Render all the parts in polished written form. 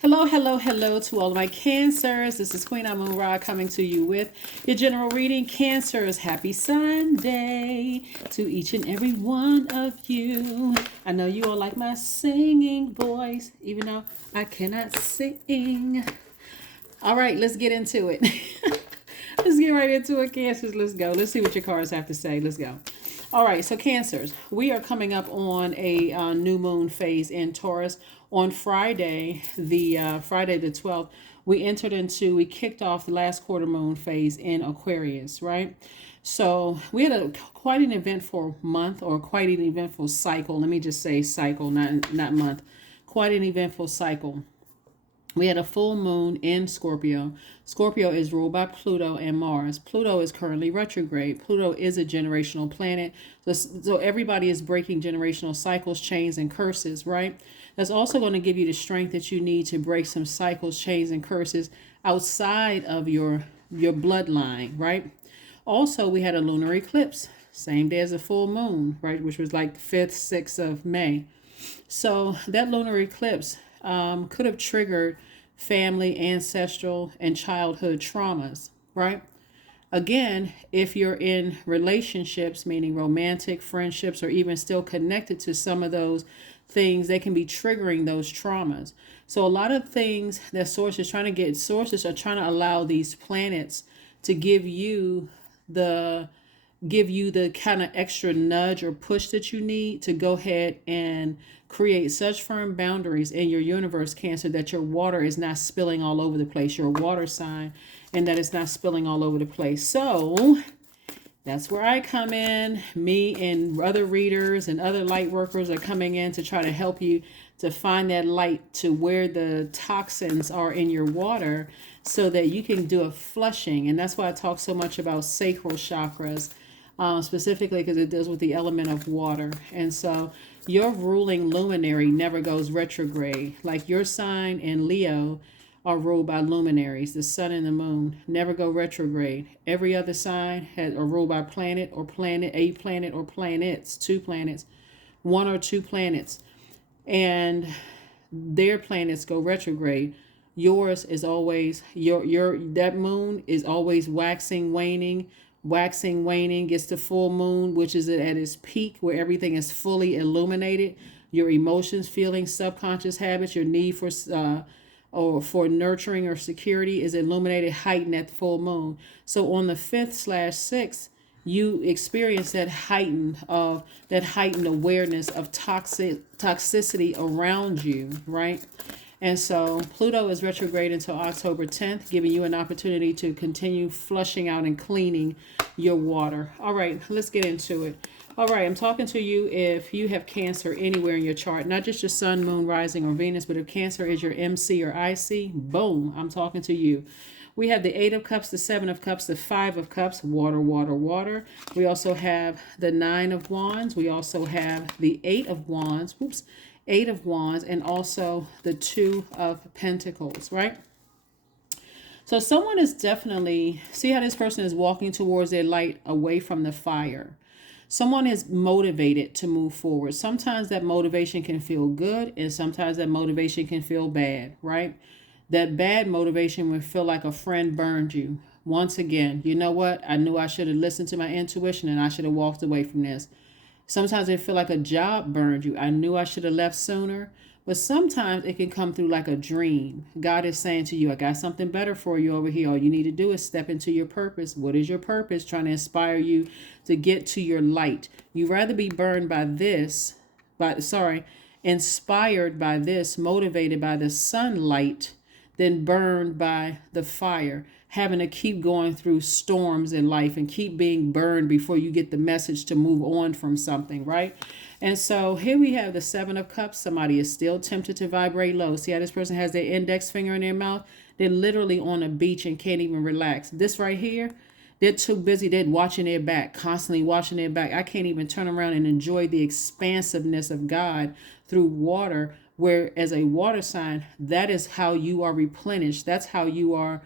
Hello, hello, hello to all of my Cancers. This is Queen Moon Ra coming to you with your general reading. Cancers, happy Sunday to each and every one of you. I know you all like my singing voice, even though I cannot sing. All right, let's get into it. Let's get right into it, Cancers. Let's go. Let's see what your cards have to say. Let's go. All right, so Cancers, we are coming up on a new moon phase in Taurus. On Friday, Friday the 12th, we kicked off the last quarter moon phase in Aquarius, right? So we had quite an eventful month, or quite an eventful cycle. Let me just say cycle, not month. Quite an eventful cycle. We had a full moon in Scorpio. Scorpio is ruled by Pluto and Mars. Pluto is currently retrograde. Pluto is a generational planet. So everybody is breaking generational cycles, chains, and curses, right? That's also going to give you the strength that you need to break some cycles, chains, and curses outside of your bloodline, right? Also, we had a lunar eclipse, same day as a full moon, right? Which was like the 5th, 6th of May. So that lunar eclipse could have triggered family, ancestral, and childhood traumas, right? Again, if you're in relationships, meaning romantic, friendships, or even still connected to some of those things, they can be triggering those traumas. So a lot of things that sources are trying to allow these planets to give you the kind of extra nudge or push that you need to go ahead and create such firm boundaries in your universe, Cancer, that your water is not spilling all over the place. You're a water sign, and that it's not spilling all over the place. So that's where I come in. Me and other readers and other light workers are coming in to try to help you to find that light to where the toxins are in your water so that you can do a flushing. And that's why I talk so much about sacral chakras, specifically because it deals with the element of water. And so your ruling luminary never goes retrograde. Like your sign in Leo are ruled by luminaries. The sun and the moon never go retrograde. Every other sign are ruled by planet or planet, a planet or planets, two planets, one or two planets. And their planets go retrograde. Yours is always that moon is always waxing, waning, gets to full moon, which is at its peak where everything is fully illuminated. Your emotions, feelings, subconscious habits, your need for nurturing or security is illuminated, heightened at full moon. So on the 5th/6th, you experience that heightened awareness of toxicity around you, right? And so Pluto is retrograde until October 10th, giving you an opportunity to continue flushing out and cleaning your water. All right, let's get into it. All right, I'm talking to you if you have Cancer anywhere in your chart, not just your sun, moon, rising, or Venus, but if Cancer is your MC or IC, boom, I'm talking to you. We have the 8 of Cups, the 7 of Cups, the 5 of Cups, water, water, water. We also have the 9 of Wands. We also have the 8 of Wands. 8 of Wands, and also the 2 of Pentacles, right? So someone is definitely, see how this person is walking towards their light away from the fire. Someone is motivated to move forward. Sometimes that motivation can feel good, and sometimes that motivation can feel bad, right? That bad motivation would feel like a friend burned you. Once again, you know what? I knew I should have listened to my intuition and I should have walked away from this. Sometimes it feel like a job burned you. I knew I should have left sooner. But sometimes it can come through like a dream. God is saying to you, I got something better for you over here. All you need to do is step into your purpose. What is your purpose? Trying to inspire you to get to your light. You'd rather be burned by this, inspired by this, motivated by the sunlight, than burned by the fire, having to keep going through storms in life and keep being burned before you get the message to move on from something, right? And so here we have the 7 of Cups. Somebody is still tempted to vibrate low. See how this person has their index finger in their mouth? They're literally on a beach and can't even relax. This right here, they're too busy. They're watching their back, constantly watching their back. I can't even turn around and enjoy the expansiveness of God through water, where as a water sign, that is how you are replenished. That's how you are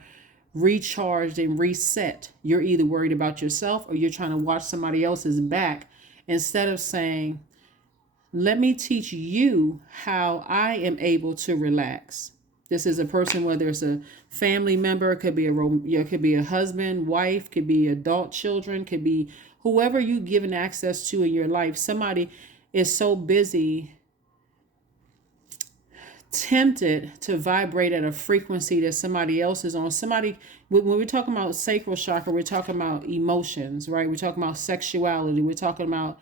recharged and reset. You're either worried about yourself or you're trying to watch somebody else's back instead of saying, let me teach you how I am able to relax. This is a person, whether it's a family member, it could be it could be a husband, wife, could be adult children, could be whoever you given access to in your life. Somebody is so busy, tempted to vibrate at a frequency that somebody else is on. Somebody, when we're talking about sacral chakra, we're talking about emotions, right? We're talking about sexuality. We're talking about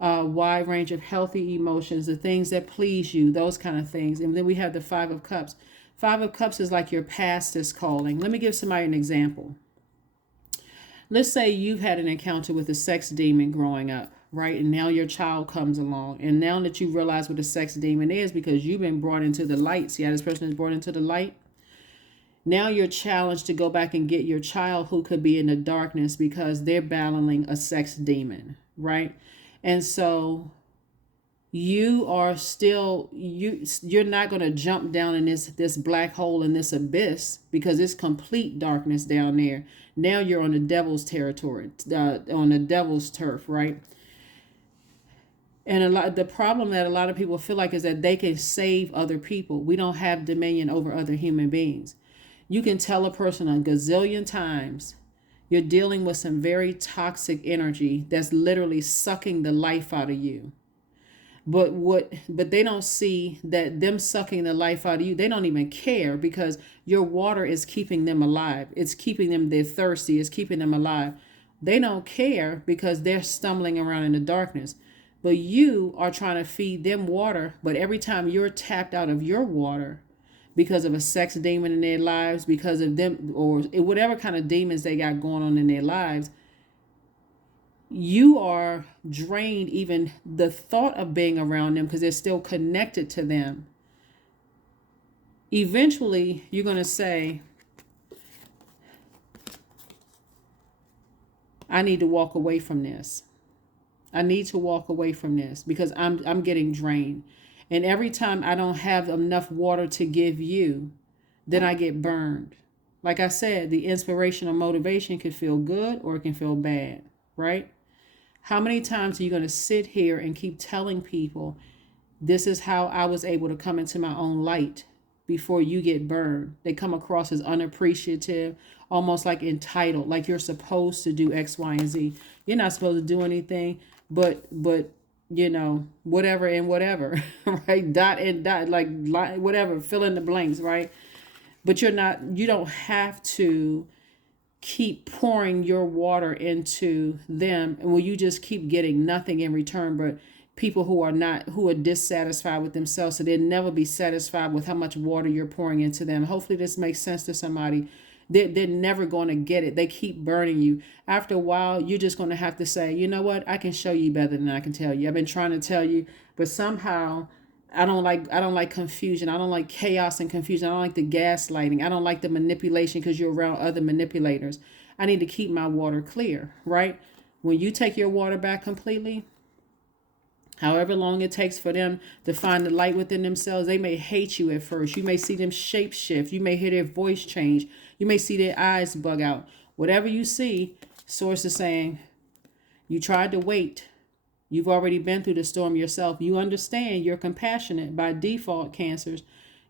a wide range of healthy emotions, the things that please you, those kind of things. And then we have the Five of Cups. Five of Cups is like your past is calling. Let me give somebody an example. Let's say you've had an encounter with a sex demon growing up, right? And now your child comes along. And now that you realize what a sex demon is, because you've been brought into the light. See how this person is brought into the light? Now you're challenged to go back and get your child who could be in the darkness because they're battling a sex demon, right? And so you are still, you're not going to jump down in this black hole, in this abyss, because it's complete darkness down there. Now you're on the devil's territory, on the devil's turf, right? And the problem that a lot of people feel like is that they can save other people. We don't have dominion over other human beings. You can tell a person a gazillion times you're dealing with some very toxic energy that's literally sucking the life out of you. But they don't see that them sucking the life out of you, they don't even care, because your water is keeping them alive. It's keeping them, they're thirsty, it's keeping them alive. They don't care because they're stumbling around in the darkness. But you are trying to feed them water, but every time you're tapped out of your water because of a sex demon in their lives, because of them, or whatever kind of demons they got going on in their lives, you are drained even the thought of being around them because they're still connected to them. Eventually, you're going to say, I need to walk away from this. I need to walk away from this because I'm getting drained. And every time I don't have enough water to give you, then I get burned. Like I said, the inspiration or motivation can feel good or it can feel bad, right? How many times are you going to sit here and keep telling people, this is how I was able to come into my own light, before you get burned? They come across as unappreciative, almost like entitled, like you're supposed to do X, Y, and Z. You're not supposed to do anything, but you know, whatever and whatever, right? Dot and dot, like whatever, fill in the blanks, right? But you don't have to keep pouring your water into them, and will you just keep getting nothing in return but people who are dissatisfied with themselves, so they'll never be satisfied with how much water you're pouring into them. Hopefully this makes sense to somebody. They're never going to get it. They keep burning you. After a while, you're just going to have to say, you know what? I can show you better than I can tell you. I've been trying to tell you, but somehow I don't like confusion. I don't like chaos and confusion. I don't like the gaslighting. I don't like the manipulation because you're around other manipulators. I need to keep my water clear, right? When you take your water back completely, however long it takes for them to find the light within themselves, they may hate you at first. You may see them shape shift. You may hear their voice change. You may see their eyes bug out. Whatever you see, Source is saying, you tried to wait. You've already been through the storm yourself. You understand you're compassionate by default, Cancers.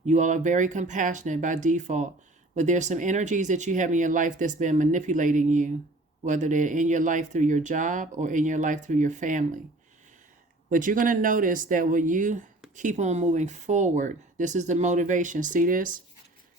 You all are very compassionate by default. But there's some energies that you have in your life that's been manipulating you, whether they're in your life through your job or in your life through your family. But you're going to notice that when you keep on moving forward, this is the motivation. See this?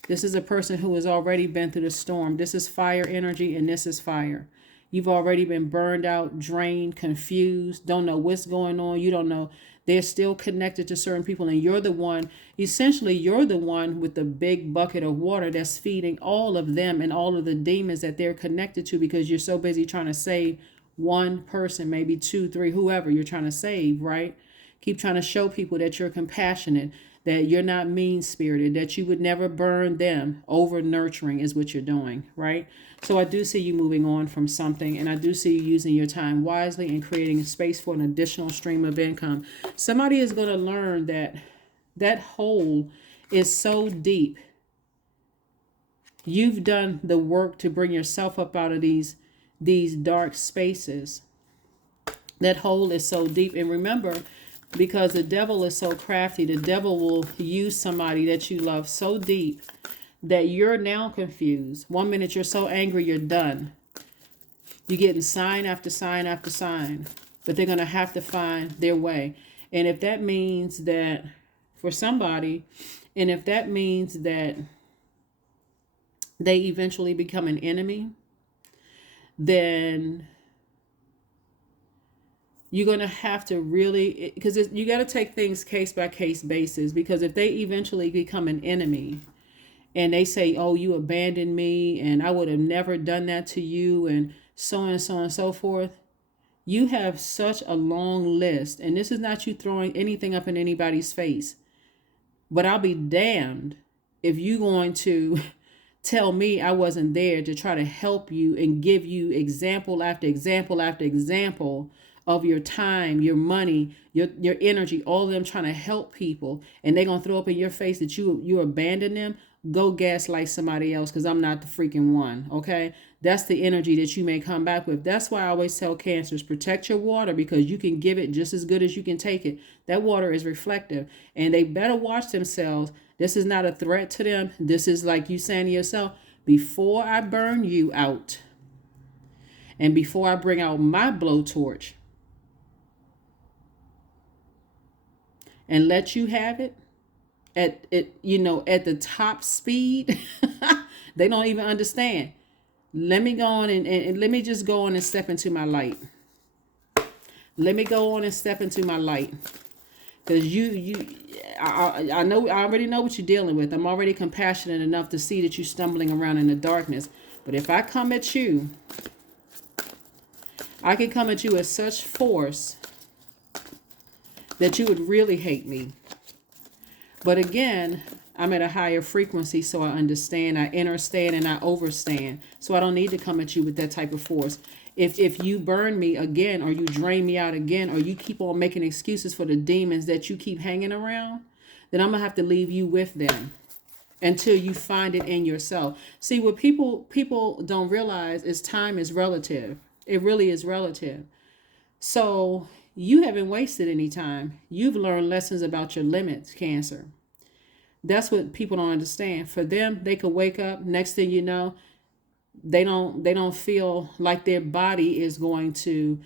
This is a person who has already been through the storm. This is fire energy and this is fire. You've already been burned out, drained, confused, don't know what's going on. You don't know. They're still connected to certain people, and you're the one, essentially you're the one with the big bucket of water that's feeding all of them and all of the demons that they're connected to, because you're so busy trying to save one person, maybe two, three, whoever you're trying to save, right? Keep trying to show people that you're compassionate, that you're not mean-spirited, that you would never burn them. Over nurturing is what you're doing, right? So I do see you moving on from something, and I do see you using your time wisely and creating a space for an additional stream of income. Somebody is going to learn that that hole is so deep. You've done the work to bring yourself up out of these dark spaces. That hole is so deep. And remember, Because the devil is so crafty. The devil will use somebody that you love so deep that you're now confused. One minute you're so angry, you're done. You're getting sign after sign after sign. But they're going to have to find their way. And if that means that for somebody, and if that means that they eventually become an enemy, then you're going to have to really, because you got to take things case by case basis. Because if they eventually become an enemy and they say, oh, you abandoned me and I would have never done that to you and so and so and so forth, you have such a long list. And this is not you throwing anything up in anybody's face, but I'll be damned if you're going to tell me I wasn't there to try to help you and give you example after example after example of your time, your money, your energy, all of them trying to help people, and they're going to throw up in your face that you abandon them. Go gaslight somebody else, because I'm not the freaking one, okay? That's the energy that you may come back with. That's why I always tell cancers, protect your water, because you can give it just as good as you can take it. That water is reflective, and they better watch themselves. This is not a threat to them. This is like you saying to yourself, before I burn you out and before I bring out my blowtorch and let you have it at it, at the top speed, they don't even understand. Let me go on and let me just go on and step into my light. Let me go on and step into my light. Because I know, I already know what you're dealing with. I'm already compassionate enough to see that you're stumbling around in the darkness. But if I come at you, I can come at you with such force that you would really hate me. But again, I'm at a higher frequency, so I understand, I understand, and I overstand. So I don't need to come at you with that type of force. If you burn me again, or you drain me out again, or you keep on making excuses for the demons that you keep hanging around, then I'm going to have to leave you with them until you find it in yourself. See, what people don't realize is time is relative. It really is relative. So you haven't wasted any time. You've learned lessons about your limits, Cancer. That's what people don't understand. For them, they could wake up, next thing you know, they don't feel like their body is going to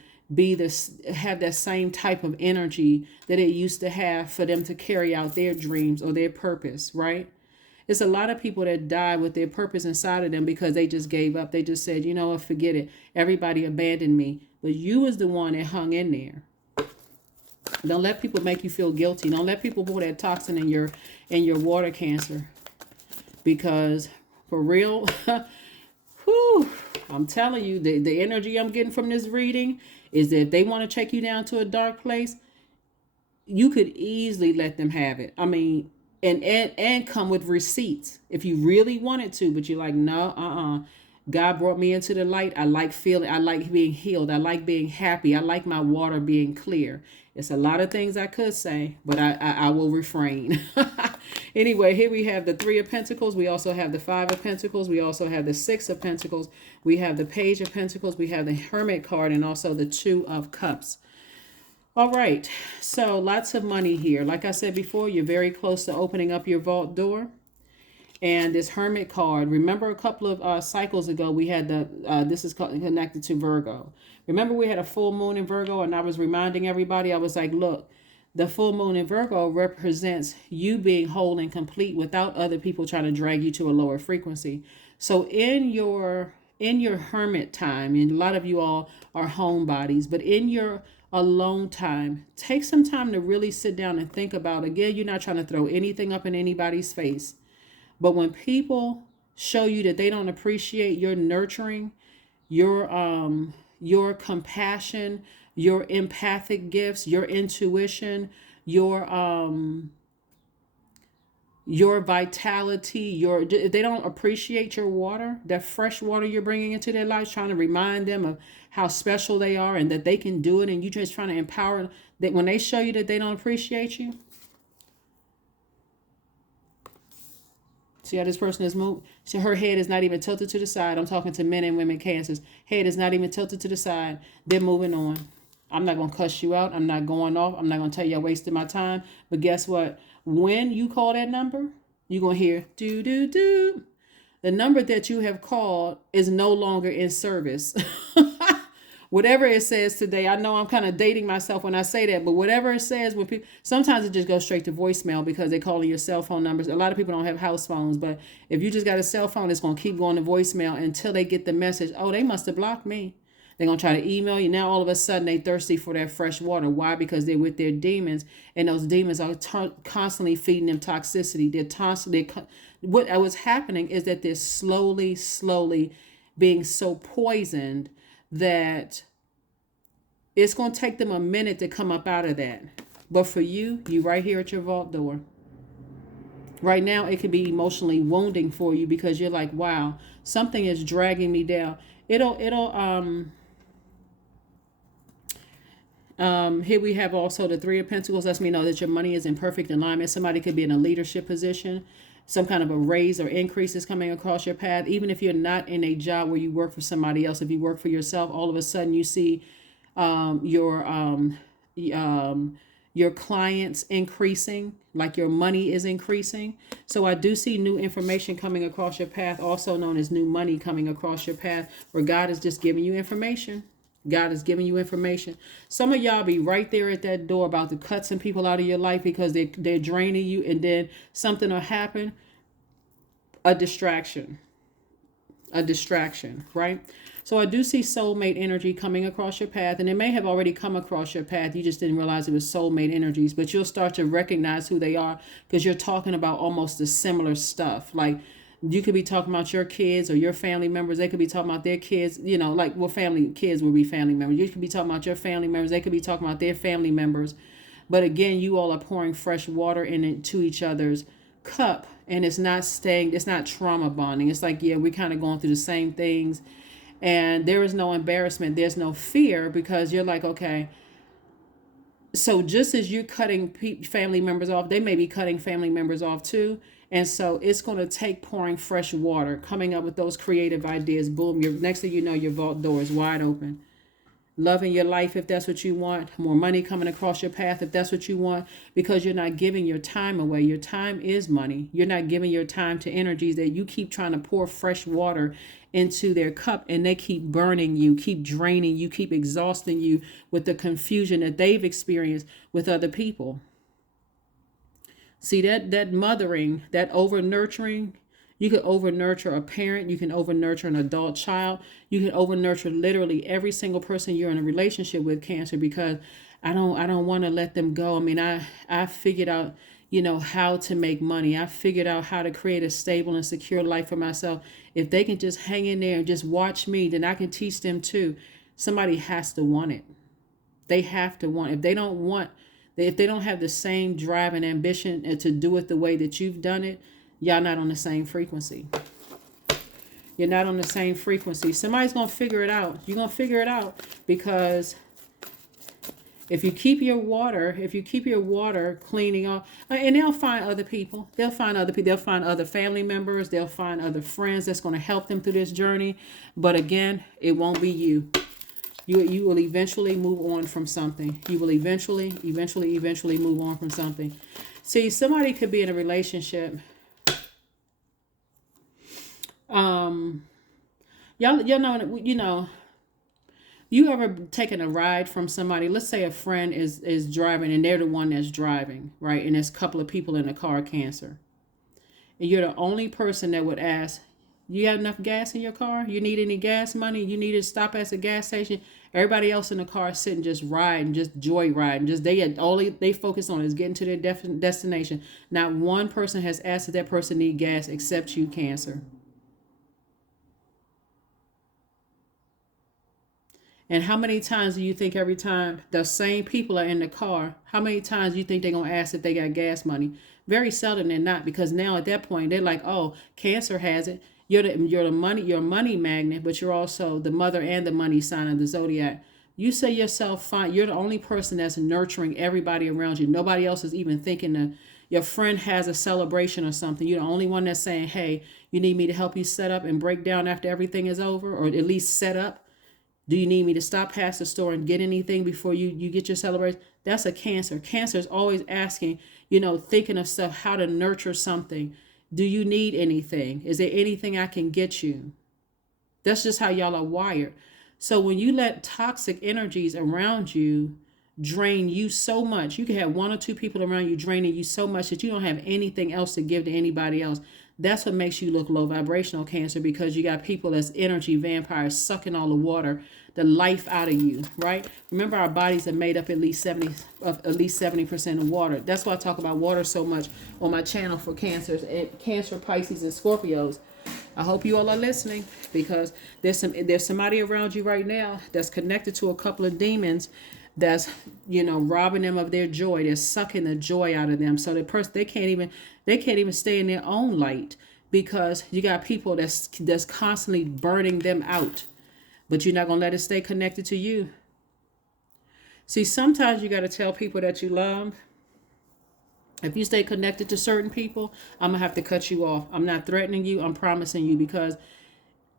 have that same type of energy that it used to have for them to carry out their dreams or their purpose, right? It's a lot of people that die with their purpose inside of them because they just gave up. They just said, you know what, forget it. Everybody abandoned me. But you was the one that hung in there. Don't let people make you feel guilty. Don't let people put that toxin in your water, Cancer. Because for real, whew, I'm telling you, the energy I'm getting from this reading is that if they want to take you down to a dark place, you could easily let them have it. I mean, and come with receipts if you really wanted to, but you're like, no, God brought me into the light. I like being healed. I like being happy. I like my water being clear. It's a lot of things I could say, but I will refrain. Anyway, here we have the Three of Pentacles. We also have the Five of Pentacles. We also have the Six of Pentacles. We have the Page of Pentacles. We have the Hermit card and also the Two of Cups. All right, so lots of money here. Like I said before, you're very close to opening up your vault door. And this Hermit card, remember a couple of cycles ago, we had this is connected to Virgo. Remember we had a full moon in Virgo, and I was reminding everybody, I was like, look, the full moon in Virgo represents you being whole and complete without other people trying to drag you to a lower frequency. So in your hermit time, and a lot of you all are homebodies, but in your alone time, take some time to really sit down and think about, again, you're not trying to throw anything up in anybody's face. But when people show you that they don't appreciate your nurturing, your compassion, your empathic gifts, your intuition, your vitality, if they don't appreciate your water, that fresh water you're bringing into their lives, trying to remind them of how special they are and that they can do it, and you just trying to empower that, when they show you that they don't appreciate you. See how this person is moved? So her head is not even tilted to the side. I'm talking to men and women Cancers. Head is not even tilted to the side. They're moving on. I'm not going to cuss you out. I'm not going off. I'm not going to tell you I wasted my time. But guess what? When you call that number, you're going to hear do, do, do. The number that you have called is no longer in service. Whatever it says today, I know I'm kind of dating myself when I say that, but whatever it says, when people, sometimes it just goes straight to voicemail because they're calling your cell phone numbers. A lot of people don't have house phones, but if you just got a cell phone, it's going to keep going to voicemail until they get the message. Oh, they must have blocked me. They're going to try to email you. Now, all of a sudden, they thirsty for that fresh water. Why? Because they're with their demons, and those demons are constantly feeding them toxicity. What's happening is that they're slowly being so poisoned that it's going to take them a minute to come up out of that. But for you right here at your vault door. Right now, it can be emotionally wounding for you because you're like, wow, something is dragging me down. Here we have also the Three of Pentacles. Lets me know that your money is in perfect alignment. Somebody could be in a leadership position. Some kind of a raise or increase is coming across your path. Even if you're not in a job where you work for somebody else, if you work for yourself, all of a sudden you see your clients increasing, like your money is increasing. So I do see new information coming across your path, also known as new money coming across your path, where God is just giving you information. God is giving you information. Some of y'all be right there at that door about to cut some people out of your life because they're draining you, and then something will happen. A distraction, right? So I do see soulmate energy coming across your path, and it may have already come across your path. You just didn't realize it was soulmate energies, but you'll start to recognize who they are because you're talking about almost the similar stuff. Like, you could be talking about your kids or your family members. They could be talking about their kids, like kids will be family members. You could be talking about your family members. They could be talking about their family members. But again, you all are pouring fresh water into each other's cup, and it's not trauma bonding. It's like, yeah, we're kind of going through the same things, and there is no embarrassment. There's no fear because you're like, okay, so just as you're cutting family members off, they may be cutting family members off too. And so it's going to take pouring fresh water, coming up with those creative ideas. Boom. Next thing you know, your vault door is wide open. Loving your life if that's what you want. More money coming across your path if that's what you want. Because you're not giving your time away. Your time is money. You're not giving your time to energies that you keep trying to pour fresh water into their cup, and they keep burning you, keep draining you, keep exhausting you with the confusion that they've experienced with other people. See, that mothering, that over nurturing, you can over nurture a parent, you can over nurture an adult child, you can over nurture literally every single person you're in a relationship with, Cancer, because I don't want to let them go. I mean, I figured out, how to make money. I figured out how to create a stable and secure life for myself. If they can just hang in there and just watch me, then I can teach them too. Somebody has to want it. They have to want it. If they don't have the same drive and ambition and to do it the way that you've done it, y'all not on the same frequency. You're not on the same frequency. Somebody's going to figure it out. You're going to figure it out because if you keep your water cleaning off, and they'll find other people. They'll find other family members. They'll find other friends that's going to help them through this journey. But again, it won't be you. You will eventually move on from something. You will eventually move on from something. See, somebody could be in a relationship. You ever taken a ride from somebody? Let's say a friend is driving and they're the one that's driving, right? And there's a couple of people in the car, Cancer. And you're the only person that would ask, you got enough gas in your car? You need any gas money? You need to stop at a gas station? Everybody else in the car sitting, just riding, just joy riding. Just all they focus on is getting to their destination. Not one person has asked if that person need gas except you, Cancer. And how many times do you think every time the same people are in the car, how many times do you think they're going to ask if they got gas money? Very seldom they're not, because now at that point, they're like, oh, Cancer has it. You're a money magnet, but you're also the mother and the money sign of the Zodiac. You say yourself fine. You're the only person that's nurturing everybody around you. Nobody else is even thinking your friend has a celebration or something. You're the only one that's saying, hey, you need me to help you set up and break down after everything is over, or at least set up. Do you need me to stop past the store and get anything before you get your celebration? That's a Cancer. Cancer is always asking, thinking of stuff, how to nurture something. Do you need anything? Is there anything I can get you? That's just how y'all are wired. So when you let toxic energies around you drain you so much, you can have one or two people around you draining you so much that you don't have anything else to give to anybody else. That's what makes you look low vibrational, Cancer, because you got people that's energy vampires sucking all the water, the life out of you, right? Remember, our bodies are made up at least 70% of water. That's why I talk about water so much on my channel for Cancers and Cancer, Pisces, and Scorpios. I hope you all are listening, because there's somebody around you right now that's connected to a couple of demons that's robbing them of their joy. They're sucking the joy out of them. So the person, they can't even stay in their own light, because you got people that's constantly burning them out. But you're not gonna let it stay connected to you. See, sometimes you got to tell people that you love. If you stay connected to certain people, I'm gonna have to cut you off. I'm not threatening you, I'm promising you, because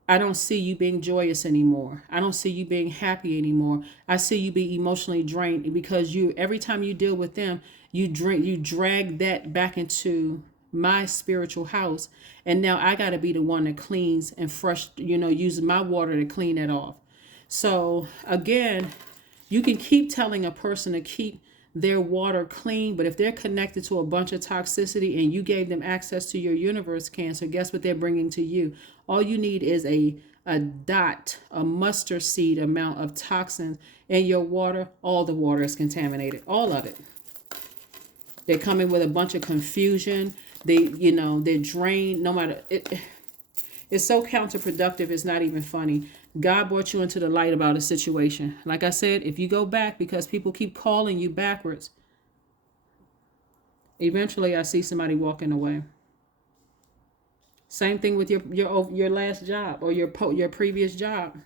I don't see you being joyous anymore. I don't see you being happy anymore. I see you be emotionally drained, because every time you deal with them, you drag that back into my spiritual house. And now I got to be the one that cleans and uses my water to clean it off. So again, you can keep telling a person to keep their water clean, but if they're connected to a bunch of toxicity and you gave them access to your universe, Cancer, guess what they're bringing to you? All you need is a mustard seed amount of toxins in your water. All the water is contaminated, all of it. They're coming with a bunch of confusion. They're drained. No matter it's so counterproductive. It's not even funny. God brought you into the light about a situation. Like I said, if you go back, because people keep calling you backwards, eventually I see somebody walking away. Same thing with your last job or your previous job.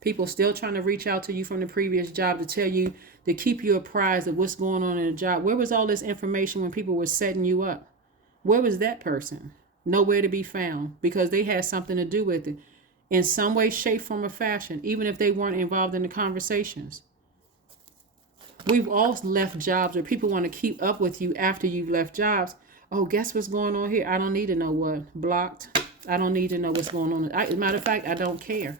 People still trying to reach out to you from the previous job to tell you, to keep you apprised of what's going on in the job. Where was all this information when people were setting you up? Where was that person? Nowhere to be found, because they had something to do with it in some way, shape, form, or fashion, even if they weren't involved in the conversations. We've all left jobs where people want to keep up with you after you've left jobs. Oh, guess what's going on here? I don't need to know what. Blocked. I don't need to know what's going on. As a matter of fact, I don't care.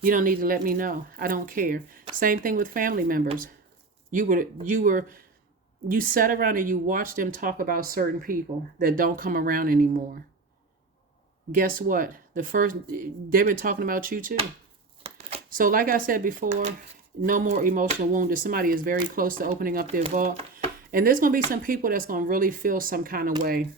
You don't need to let me know. I don't care. Same thing with family members. You sat around and you watched them talk about certain people that don't come around anymore. Guess what? They've been talking about you too. So like I said before, no more emotional wounded. Somebody is very close to opening up their vault. And there's going to be some people that's going to really feel some kind of way.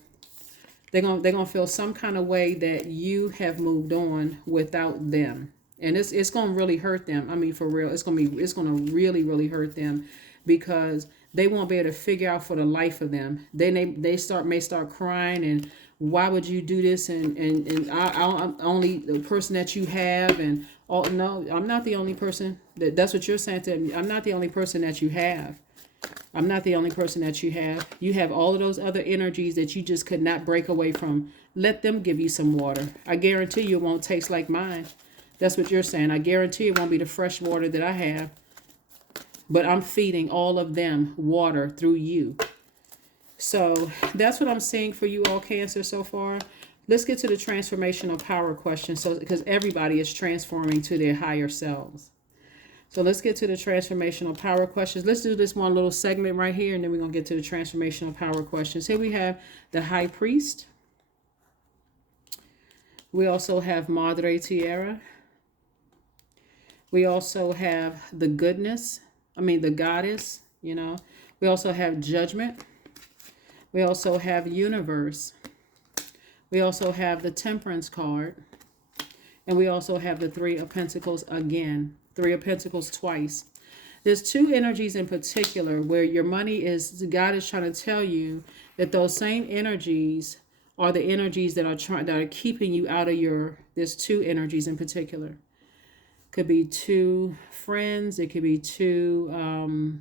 They're going to feel some kind of way that you have moved on without them. And it's going to really hurt them. I mean, for real, it's going to really, really hurt them, because they won't be able to figure out for the life of them. Then they may start crying, and why would you do this? And I'm only the person that you have. And no, I'm not the only person. That's what you're saying to me. I'm not the only person that you have. I'm not the only person that you have. You have all of those other energies that you just could not break away from. Let them give you some water. I guarantee you it won't taste like mine. That's what you're saying. I guarantee it won't be the fresh water that I have. But I'm feeding all of them water through you. So that's what I'm seeing for you all, Cancer, so far. Let's get to the transformational power question. So, because everybody is transforming to their higher selves. So let's get to the transformational power questions. Let's do this one little segment right here, and then we're going to get to the transformational power questions. Here we have the High Priest. We also have Madre Tierra. We also have the Goodness. The Goddess, We also have Judgment. We also have Universe. We also have the Temperance card. And we also have the Three of Pentacles again. Three of Pentacles twice. There's two energies in particular where your money is, God is trying to tell you that those same energies are the energies that are keeping you out of there's two energies in particular. Could be two friends. It could be two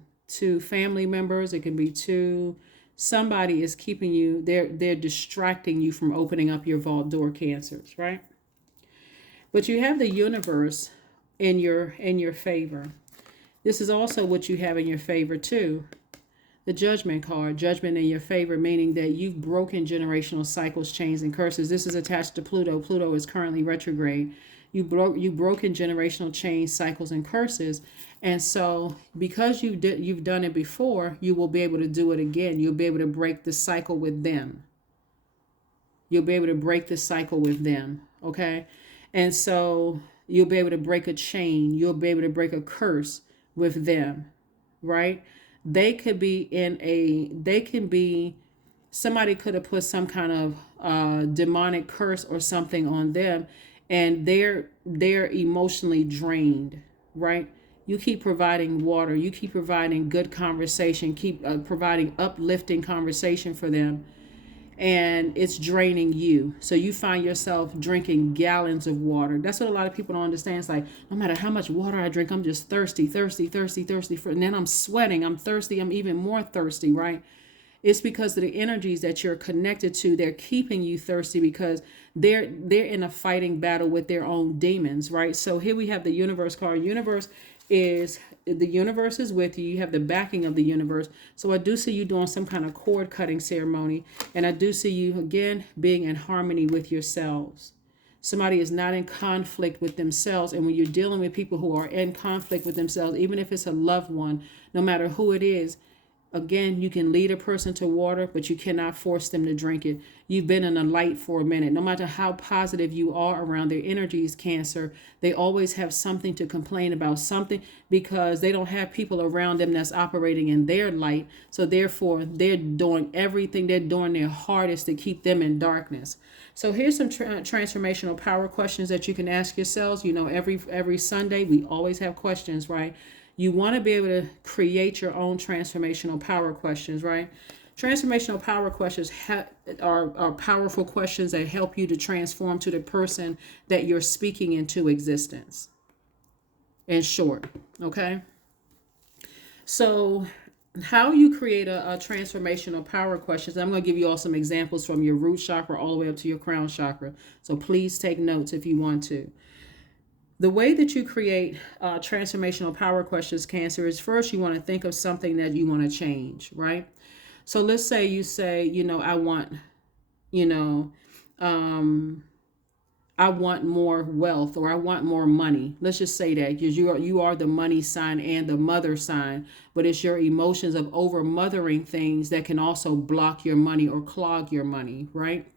family members. It could be somebody is keeping you, they're distracting you from opening up your vault door, Cancers, right? But you have the Universe in your favor. This is also what you have in your favor too. The Judgment card, Judgment in your favor, meaning that you've broken generational cycles, chains, and curses. This is attached to Pluto. Pluto is currently retrograde. You've broken generational chains, cycles, and curses, and so because you've done it before, you will be able to do it again. You'll be able to break the cycle with them. You'll be able to break the cycle with them. Okay, and so you'll be able to break a chain. You'll be able to break a curse with them, right? They can be, somebody could have put some kind of demonic curse or something on them, and they're emotionally drained, right? You keep providing water, you keep providing good conversation, keep providing uplifting conversation for them, and it's draining you. So you find yourself drinking gallons of water. That's what a lot of people don't understand. It's like, no matter how much water I drink, I'm just thirsty, thirsty, thirsty, thirsty. And then I'm sweating, I'm thirsty, I'm even more thirsty, right? It's because of the energies that you're connected to. They're keeping you thirsty because they're in a fighting battle with their own demons, right? So here we have the universe card. The universe is with you. You have the backing of the universe. So I do see you doing some kind of cord cutting ceremony, and I do see you again being in harmony with yourselves. Somebody is not in conflict with themselves, and when you're dealing with people who are in conflict with themselves, even if it's a loved one, no matter who it is, again, you can lead a person to water, but you cannot force them to drink it. You've been in the light for a minute. No matter how positive you are around their energies, Cancer, they always have something to complain about, something, because they don't have people around them that's operating in their light. So therefore, they're doing everything. They're doing their hardest to keep them in darkness. So here's some transformational power questions that you can ask yourselves. You know, every Sunday, we always have questions, right? You want to be able to create your own transformational power questions, right? Transformational power questions are powerful questions that help you to transform to the person that you're speaking into existence. In short, okay? So how you create a transformational power questions, I'm going to give you all some examples from your root chakra all the way up to your crown chakra. So please take notes if you want to. The way that you create transformational power questions, Cancer, is first you want to think of something that you want to change, right? So let's say you say, I want, you know, I want more wealth, or I want more money. Let's just say that, because you are the money sign and the mother sign, but it's your emotions of over mothering things that can also block your money or clog your money, right?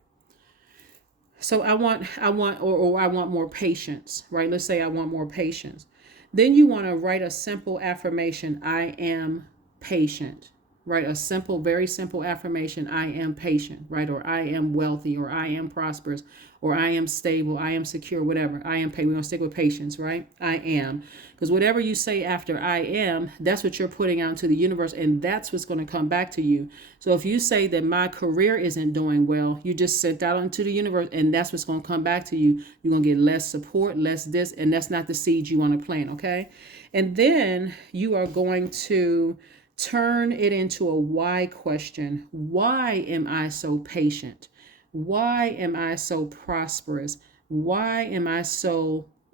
So I want, or I want more patience, right? Let's say I want more patience. Then you want to write a simple affirmation. I am patient, right? A simple, very simple affirmation. I am patient, right? Or I am wealthy, or I am prosperous, or I am stable, I am secure, whatever. I am patient. We're going to stick with patience, right? I am. Because whatever you say after I am, that's what you're putting out into the universe, and that's what's going to come back to you. So if you say that my career isn't doing well, you just sent out into the universe, and that's what's going to come back to you. You're going to get less support, less this, and that's not the seed you want to plant, okay? And then you are going to turn it into a why question. Why am I so patient? Why am I so prosperous? Why am I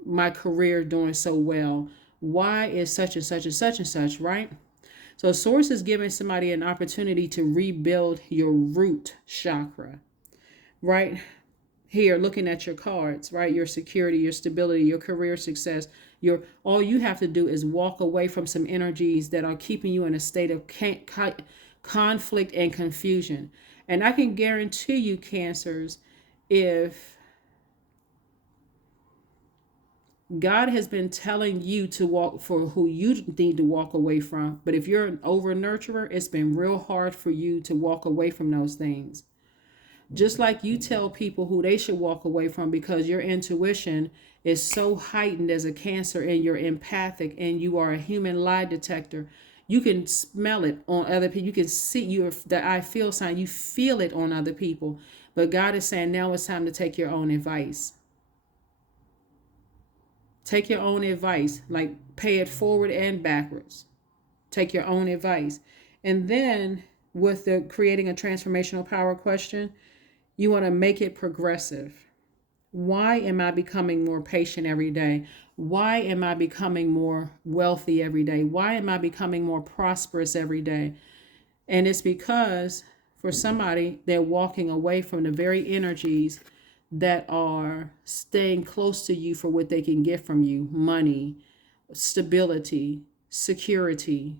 my career doing so well? Why is such and such and such and such, right? So Source is giving somebody an opportunity to rebuild your root chakra, right? Here, looking at your cards, right? Your security, your stability, your career success. All you have to do is walk away from some energies that are keeping you in a state of conflict and confusion. And I can guarantee you, Cancers, if God has been telling you to walk for who you need to walk away from, but if you're an over nurturer, it's been real hard for you to walk away from those things. Just like you tell people who they should walk away from because your intuition is so heightened as a Cancer, and you're empathic, and you are a human lie detector. You can smell it on other people. You can see the I feel sign. You feel it on other people. But God is saying now it's time to take your own advice. Take your own advice. Like, pay it forward and backwards. Take your own advice. And then with the creating a transformational power question, you want to make it progressive, Why am I becoming more patient every day? Why am I becoming more wealthy every day? Why am I becoming more prosperous every day? And it's because for somebody, they're walking away from the very energies that are staying close to you for what they can get from you: money, stability, security.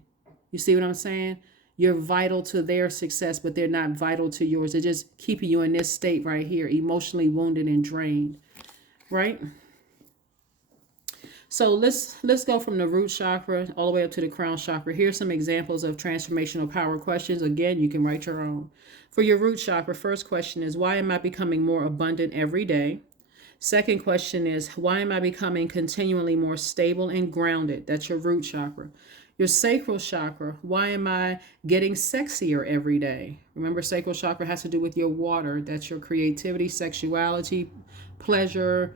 You see what I'm saying? You're vital to their success, but they're not vital to yours. They're just keeping you in this state right here, emotionally wounded and drained, right? So let's go from the root chakra all the way up to the crown chakra. Here's some examples of transformational power questions. Again, you can write your own. For your root chakra, first question is, why am I becoming more abundant every day? Second question is, why am I becoming continually more stable and grounded? That's your root chakra. Your sacral chakra, why am I getting sexier every day? Remember, sacral chakra has to do with your water. That's your creativity, sexuality, pleasure,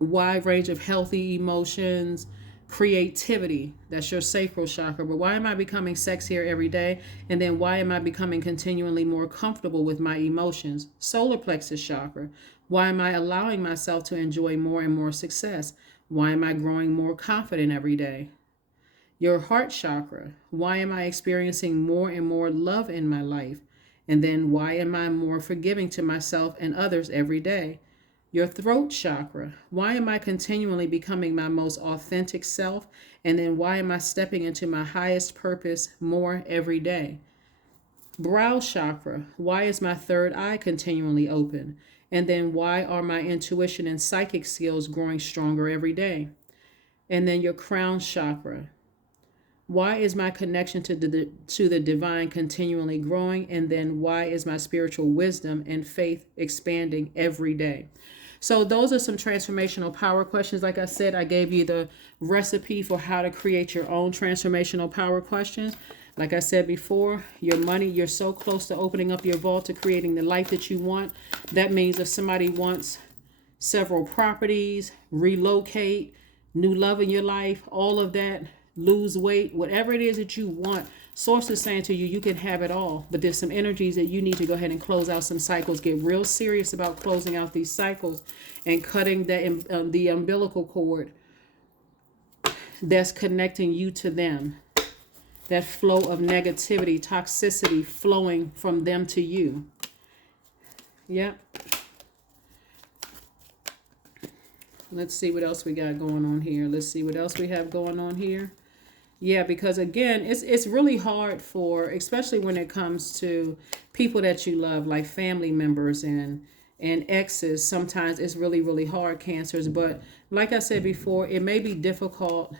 wide range of healthy emotions, creativity. That's your sacral chakra. But why am I becoming sexier every day? And then why am I becoming continually more comfortable with my emotions? Solar plexus chakra. Why am I allowing myself to enjoy more and more success? Why am I growing more confident every day? Your heart chakra. Why am I experiencing more and more love in my life? And then why am I more forgiving to myself and others every day? Your throat chakra. Why am I continually becoming my most authentic self? And then why am I stepping into my highest purpose more every day? Brow chakra. Why is my third eye continually open? And then why are my intuition and psychic skills growing stronger every day? And then your crown chakra. Why is my connection to the divine continually growing? And then why is my spiritual wisdom and faith expanding every day? So those are some transformational power questions. Like I said, I gave you the recipe for how to create your own transformational power questions. Like I said before, your money, you're so close to opening up your vault to creating the life that you want. That means if somebody wants several properties, relocate, new love in your life, all of that, lose weight, whatever it is that you want, source is saying to you, you can have it all. But there's some energies that you need to go ahead and close out some cycles. Get real serious about closing out these cycles and cutting the umbilical cord that's connecting you to them. That flow of negativity, toxicity flowing from them to you. Yep. Let's see what else we got going on here. Let's see what else we have going on here. Yeah, because again, it's really hard for, especially when it comes to people that you love, like family members and exes. Sometimes it's really, really hard, Cancers. But like I said before, it may be difficult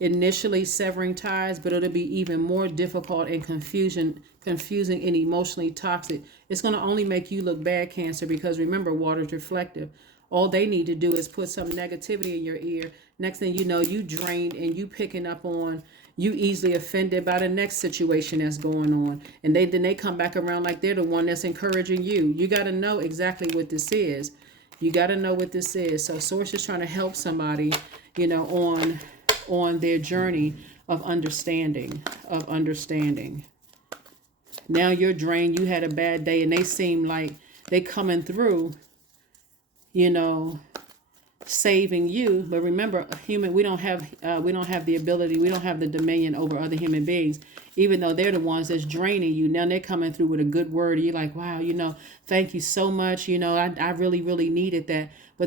initially severing ties, but it'll be even more difficult and confusing and emotionally toxic. It's going to only make you look bad, Cancer, because remember, water's reflective. All they need to do is put some negativity in your ear. Next thing you know, you drained and you picking up on, you easily offended by the next situation that's going on. And then they come back around like they're the one that's encouraging you. You got to know exactly what this is. You got to know what this is. So Source is trying to help somebody, on their journey of understanding. Now you're drained. You had a bad day and they seem like they coming through, saving you. But remember, we don't have the ability, we don't have the dominion over other human beings, even though they're the ones that's draining you. Now they're coming through with a good word. You're like, wow, thank you so much. I really, really needed that. But